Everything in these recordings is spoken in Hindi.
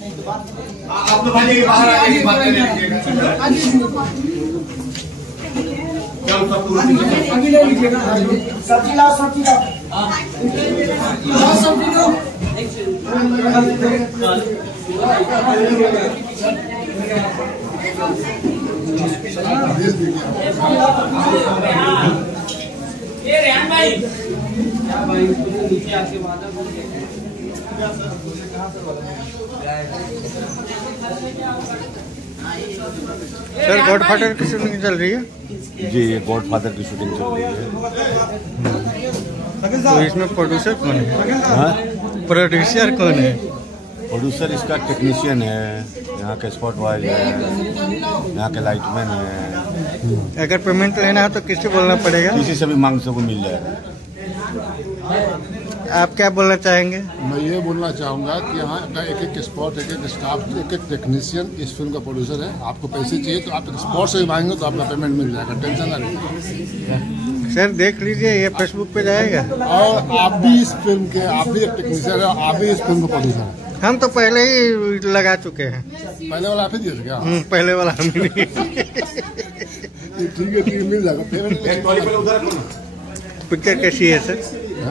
आप लोग भाई बाहर आके बात कर लीजिएगा। अभी ले लीजिएगा। सब्जी लाओ, सब्जी लाओ। सब्जी लो। ये रेहान भाई क्या भाई नीचे आके वादा बोल के सर गॉडफादर की शूटिंग चल रही है जी, ये गॉडफादर की शूटिंग चल रही है। तो इसमें प्रोड्यूसर कौन है? हाँ, प्रोड्यूसर कौन है? प्रोड्यूसर इसका टेक्नीशियन है, यहाँ के स्पॉट वाइज है, यहाँ के लाइटमैन है। अगर पेमेंट लेना है तो किससे बोलना पड़ेगा? किसी से भी मांग सको मिल जाएगा। आप क्या बोलना चाहेंगे? मैं ये बोलना चाहूँगा कि यहाँ का एक एक स्पॉट, एक एक स्टाफ, एक एक टेक्नीशियन इस फिल्म का प्रोड्यूसर है। आपको पैसे चाहिए तो आप स्पॉट से भी मांगेंगे तो आपका पेमेंट मिल जाएगा, टेंशन ना लीजिए। सर देख लीजिए, ये फेसबुक पे जाएगा। और आप भी इस फिल्म के, आप भी एक टेक्नीशियन है, आप भी इस फिल्म का प्रोड्यूसर है। हम तो पहले ही लगा चुके हैं। पहले वाला आप ही दिए थे क्या? पहले वाला हम नहीं। ठीक है, मिल जाएगा पेमेंट। पिक्चर कैसी है सर?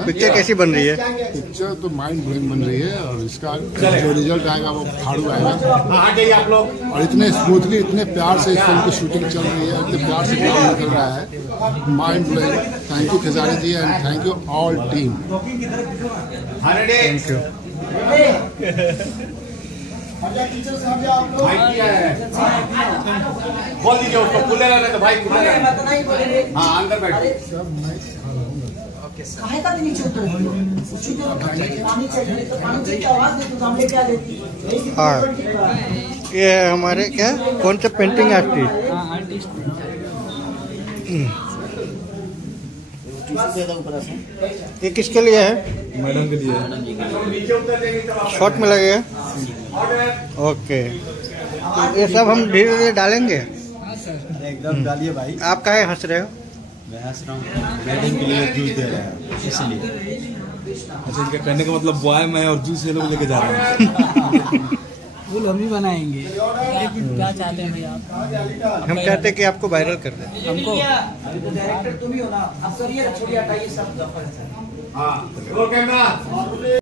पिक्चर कैसी बन रही है? पिक्चर तो माइंड ब्लोइंग बन रही है और इसका जो रिजल्ट आएगा वो फाड़ू आएगा। आप लोग और इतने स्मूथली, इतने प्यार से इस फिल्म की शूटिंग चल रही है, इतने प्यार से काम कर रहा है, mind blowing. Thank you Khesari ji and thank you all team. Thank you. भाई क्या है? बोल दीजिए उसको, खुले रहने तो भाई, खुले रहने। हाँ, अंदर बैठो। काहे का नीचे उतर? पानी चाहिए तो पानी चाहिए, आवाज दे तो हम लेके आ लेती। हाँ, ये हमारे क्या कौन सा पेंटिंग आर्टिस्ट? ये किसके लिए है? मैडम के लिए। शॉर्ट में लगेगा। ओके, तो ये सब हम धीरे धीरे डालेंगे। एकदम डालिए भाई। आप काहे हंस रहे हो? मैं हंस रहा हूँ, मैडम के लिए जूस दे रहा है इसलिए। अच्छा, इनका कहने का मतलब बॉय मैं और जूस ये लोग लेके जा रहे हैं। फूल हम ही बनाएंगे। क्या चाहते हैं भैया आप? हम चाहते हैं कि आपको वायरल कर दें। हमको डायरेक्टर तुम ही हो ना, अब करिए, छोड़िए, हटाइए सब। हाँ, कैमरा।